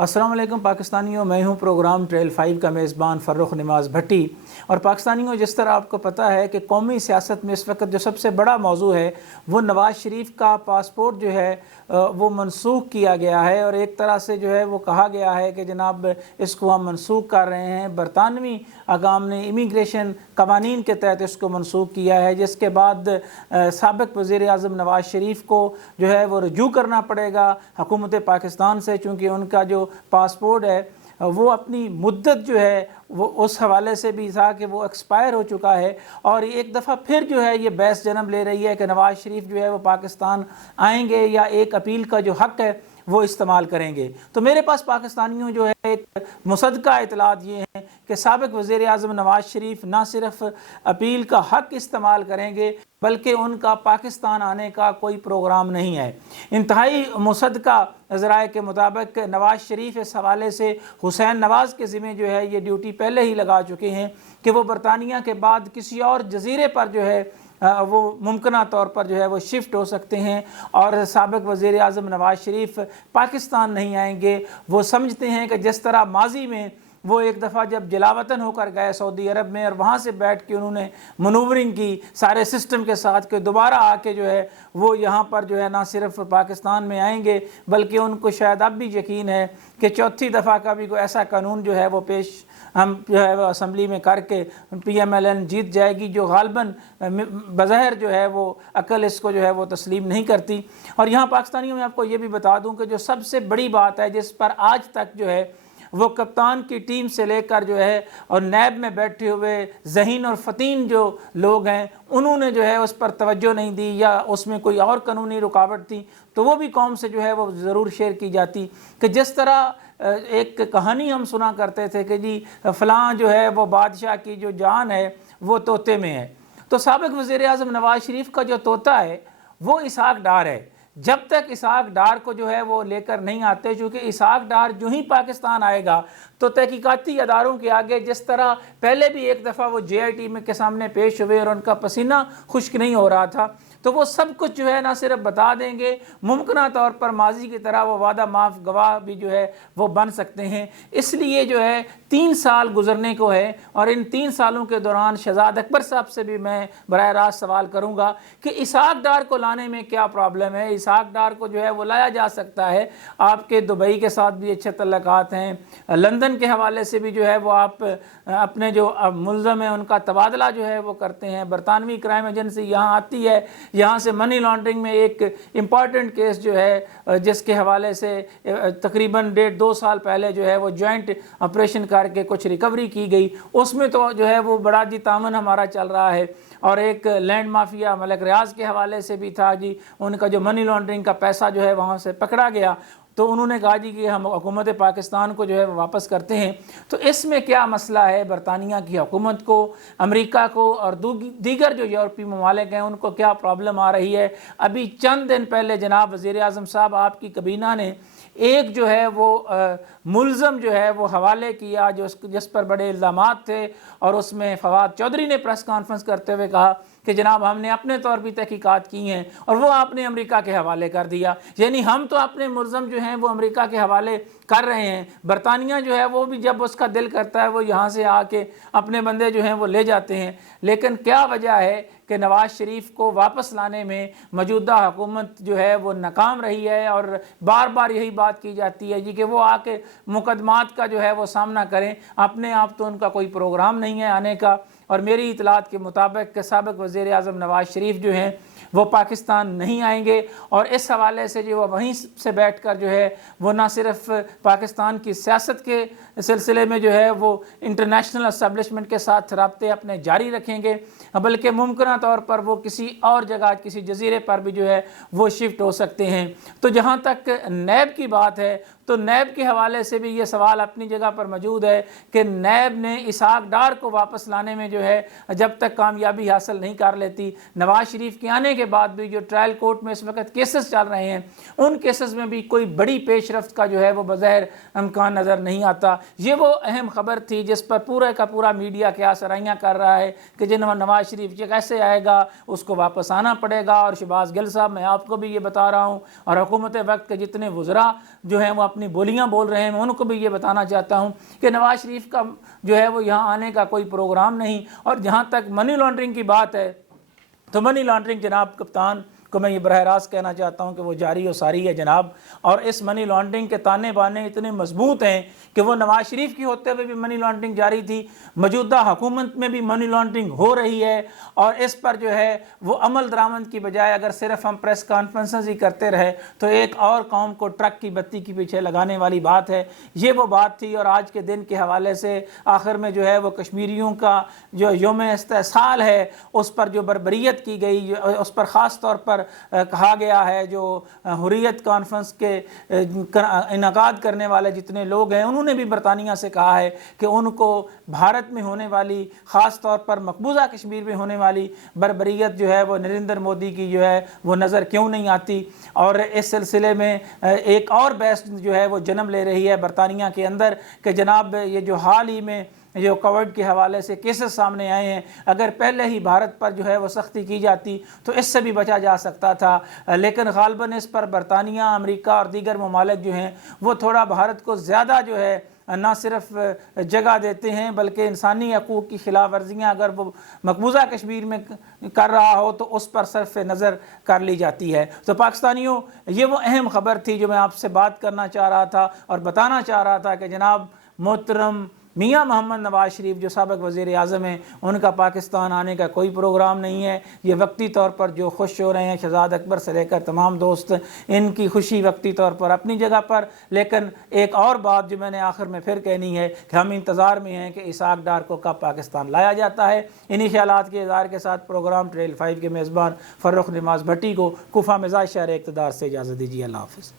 अस्सलाम वालेकुम पाकिस्तानियों, मैं हूं प्रोग्राम ट्रेल 5 का मेज़बान फ़र्रुख नमाज़ भट्टी। और पाकिस्तानियों, जिस तरह आपको पता है कि कौमी सियासत में इस वक्त जो सबसे बड़ा मौजू है वो नवाज़ शरीफ का पासपोर्ट जो है वो मनसूख किया गया है। और एक तरह से जो है वो कहा गया है कि जनाब इसको हम मनसूख कर रहे हैं। बरतानवी अवाम ने इमिग्रेशन कवानीन के तहत इसको मनसूख किया है, जिसके बाद साबिक़ वज़ीर आज़म नवाज़ शरीफ को जो है वो रजू करना पड़ेगा हुकूमत पाकिस्तान से, चूँकि उनका जो पासपोर्ट है वो अपनी मुद्दत जो है वो उस हवाले से भी था कि वो एक्सपायर हो चुका है। और एक दफ़ा फिर जो है ये बहस जन्म ले रही है कि नवाज़ शरीफ जो है वो पाकिस्तान आएंगे या एक अपील का जो हक़ है वो इस्तेमाल करेंगे। तो मेरे पास पाकिस्तानियों जो है एक मुसद्दका इतलात ये हैं कि साबिक़ वज़ीर आज़म नवाज़ शरीफ ना सिर्फ अपील का हक़ इस्तेमाल करेंगे बल्कि उनका पाकिस्तान आने का कोई प्रोग्राम नहीं है। इंतहाई मुसद्दका ज़राए के मुताबिक नवाज़ शरीफ इस हवाले से हुसैन नवाज़ के ज़िम्मे जो है ये ड्यूटी पहले ही लगा चुके हैं कि वो बरतानिया के बाद किसी और जजीरे पर जो है वो मुमकिना तौर पर जो है वो शिफ्ट हो सकते हैं। और साबिक़ वज़ीर आज़म नवाज़ शरीफ पाकिस्तान नहीं आएंगे। वो समझते हैं कि जिस तरह माजी में वो एक दफ़ा जब जलावतन होकर गए सऊदी अरब में और वहाँ से बैठ के उन्होंने मनूवरिंग की सारे सिस्टम के साथ कि दोबारा आके जो है वो यहाँ पर जो है ना सिर्फ पाकिस्तान में आएंगे बल्कि उनको शायद अब भी यकीन है कि चौथी दफ़ा का भी कोई ऐसा कानून जो है वो पेश हम जो है वो असम्बली में करके PMLN जीत जाएगी, जो गालबन बज़ाहिर जो है वो अकल इसको जो है वो तस्लीम नहीं करती। और यहाँ पाकिस्तानियों में आपको ये भी बता दूँ कि जो सबसे बड़ी बात है जिस पर आज तक जो है वो कप्तान की टीम से लेकर जो है और नैब में बैठे हुए ज़हीन और फ़तीन जो लोग हैं उन्होंने जो है उस पर तवज्जो नहीं दी या उसमें कोई और कानूनी रुकावट थी तो वो भी कौम से जो है वो ज़रूर शेयर की जाती कि जिस तरह एक कहानी हम सुना करते थे कि जी फ़लाँ जो है वो बादशाह की जो जान है वो तोते में है। तो साबिक़ वज़ीर आज़म नवाज़ शरीफ का जो तोता है वो इसहाक डार है। जब तक इसहाक डार को जो है वो लेकर नहीं आते, चूँकि इसहाक डार जो ही पाकिस्तान आएगा तो तहकीकाती अदारों के आगे जिस तरह पहले भी एक दफ़ा वो JIT में के सामने पेश हुए और उनका पसीना खुश्क नहीं हो रहा था तो वो सब कुछ जो है ना सिर्फ बता देंगे, मुमकिना तौर पर माजी की तरह वो वादा माफ़ गवाह भी जो है वो बन सकते हैं। इसलिए जो है 3 साल गुजरने को है और इन 3 सालों के दौरान शहजाद अकबर साहब से भी मैं बराह रास्त सवाल करूँगा कि इसहाक डार को लाने में क्या प्रॉब्लम है। इसहाक डार को जो है वो लाया जा सकता है, आपके दुबई के साथ भी अच्छे तल्लुकात हैं, लंदन के हवाले से भी जो है वो आप अपने जो मुल्ज़म है उनका तबादला जो है वो करते हैं। बरतानवी क्राइम एजेंसी यहाँ आती है, यहाँ से मनी लॉन्ड्रिंग में एक इम्पॉर्टेंट केस जो है जिसके हवाले से तकरीबन 1.5-2 साल पहले जो है वो जॉइंट ऑपरेशन करके कुछ रिकवरी की गई, उसमें तो जो है वो बड़ा जी तामन हमारा चल रहा है। और एक लैंड माफिया मलिक रियाज के हवाले से भी था जी, उनका जो मनी लॉन्ड्रिंग का पैसा जो है वहाँ से पकड़ा गया तो उन्होंने कहा जी कि हम हुकूमत पाकिस्तान को जो है वापस करते हैं। तो इसमें क्या मसला है, बरतानिया की हुकूमत को, अमेरिका को और दीगर जो यूरोपीय ममालिक हैं उनको क्या प्रॉब्लम आ रही है। अभी चंद दिन पहले जनाब वज़ीर आज़म साहब आपकी कबीना ने एक जो है वो मुल्ज़म जो है वो हवाले किया जिस पर बड़े इल्ज़ामात थे और उसमें फवाद चौधरी ने प्रेस कॉन्फ्रेंस करते हुए कहा कि जनाब हमने अपने तौर पर तहकीकात की हैं और वो आपने अमेरिका के हवाले कर दिया। यानी हम तो अपने मुल्ज़म जो हैं वो अमेरिका के हवाले कर रहे हैं, बरतानिया जो है वो भी जब उसका दिल करता है वो यहाँ से आके अपने बंदे जो हैं वो ले जाते हैं। लेकिन क्या वजह है कि नवाज़ शरीफ को वापस लाने में मौजूदा हुकूमत जो है वो नाकाम रही है और बार बार यही बात की जाती है जी कि वो आके मुकदमात का जो है वो सामना करें, अपने आप तो उनका कोई प्रोग्राम नहीं है आने का। और मेरी इतलात के मुताबिक साबिक़ वज़ीर आज़म नवाज़ शरीफ जो हैं वो पाकिस्तान नहीं आएंगे और इस हवाले से जो वहीं से बैठकर जो है वो ना सिर्फ पाकिस्तान की सियासत के सिलसिले में जो है वो इंटरनेशनल एस्टेब्लिशमेंट के साथ रब्ते अपने जारी रखेंगे बल्कि मुमकिन तौर पर वो किसी और जगह किसी जजीरे पर भी जो है वो शिफ्ट हो सकते हैं। तो जहाँ तक नैब की बात है तो नैब के हवाले से भी ये सवाल अपनी जगह पर मौजूद है कि नैब ने इसहाक डार को वापस लाने में जो है जब तक कामयाबी हासिल नहीं कर लेती, नवाज़ शरीफ के आने के बाद भी जो ट्रायल कोर्ट में इस वक्त केसेस चल रहे हैं उन केसेस में भी कोई बड़ी पेशरफ्त का जो है वो बज़ाहिर इम्कान नज़र नहीं आता। ये वो अहम खबर थी जिस पर पूरा का पूरा मीडिया क्या सराहियाँ कर रहा है कि जिन नवाज़ शरीफ ये कैसे आएगा, उसको वापस आना पड़ेगा। और शहबाज गिल साहब मैं आपको भी ये बता रहा हूँ और हुकूमत वक्त के जितने वज़रा जो हैं वो अपनी اپنی بولیاں بول رہے ہیں، میں ان کو بھی یہ بتانا چاہتا ہوں کہ نواز شریف کا جو ہے وہ یہاں آنے کا کوئی پروگرام نہیں۔ اور جہاں تک منی لانڈرنگ کی بات ہے تو منی لانڈرنگ جناب کپتان کو میں یہ براہ راست کہنا چاہتا ہوں کہ وہ جاری و ساری ہے جناب، اور اس منی لانڈرنگ کے تانے بانے اتنے مضبوط ہیں کہ وہ نواز شریف کی ہوتے ہوئے بھی منی لانڈرنگ جاری تھی، موجودہ حکومت میں بھی منی لانڈرنگ ہو رہی ہے، اور اس پر جو ہے وہ عمل درآمد کی بجائے اگر صرف ہم پریس کانفرنسز ہی کرتے رہے تو ایک اور قوم کو ٹرک کی بتی کے پیچھے لگانے والی بات ہے۔ یہ وہ بات تھی، اور آج کے دن کے حوالے سے آخر میں جو ہے وہ کشمیریوں کا جو یوم استحصال ہے اس پر جو بربریت کی گئی، اس پر خاص طور پر کہا گیا ہے، جو حریت کانفرنس کے انعقاد کرنے والے جتنے لوگ ہیں انہوں نے بھی برطانیہ سے کہا ہے کہ ان کو بھارت میں ہونے والی، خاص طور پر مقبوضہ کشمیر میں ہونے والی بربریت جو ہے وہ نریندر مودی کی جو ہے وہ نظر کیوں نہیں آتی۔ اور اس سلسلے میں ایک اور بحث جو ہے وہ جنم لے رہی ہے برطانیہ کے اندر کہ جناب یہ جو حال ہی میں جو کووڈ کے حوالے سے کیسز سامنے آئے ہیں، اگر پہلے ہی بھارت پر جو ہے وہ سختی کی جاتی تو اس سے بھی بچا جا سکتا تھا، لیکن غالباً اس پر برطانیہ، امریکہ اور دیگر ممالک جو ہیں وہ تھوڑا بھارت کو زیادہ جو ہے نہ صرف جگہ دیتے ہیں بلکہ انسانی حقوق کی خلاف ورزیاں اگر وہ مقبوضہ کشمیر میں کر رہا ہو تو اس پر صرف نظر کر لی جاتی ہے۔ تو پاکستانیوں، یہ وہ اہم خبر تھی جو میں آپ سے بات کرنا چاہ رہا تھا اور بتانا چاہ رہا تھا کہ جناب محترم میاں محمد نواز شریف جو سابق وزیر اعظم ہیں، ان کا پاکستان آنے کا کوئی پروگرام نہیں ہے۔ یہ وقتی طور پر جو خوش ہو رہے ہیں شہزاد اکبر سے لے کر تمام دوست، ان کی خوشی وقتی طور پر اپنی جگہ پر، لیکن ایک اور بات جو میں نے آخر میں پھر کہنی ہے کہ ہم انتظار میں ہیں کہ اسحاق ڈار کو کب پاکستان لایا جاتا ہے۔ انہی خیالات کے اظہار کے ساتھ پروگرام ٹریل 5 کے میزبان فرخ نماز بھٹی کو کوفہ مزاج شہر اقتدار سے اجازت دیجیے۔ اللہ حافظ۔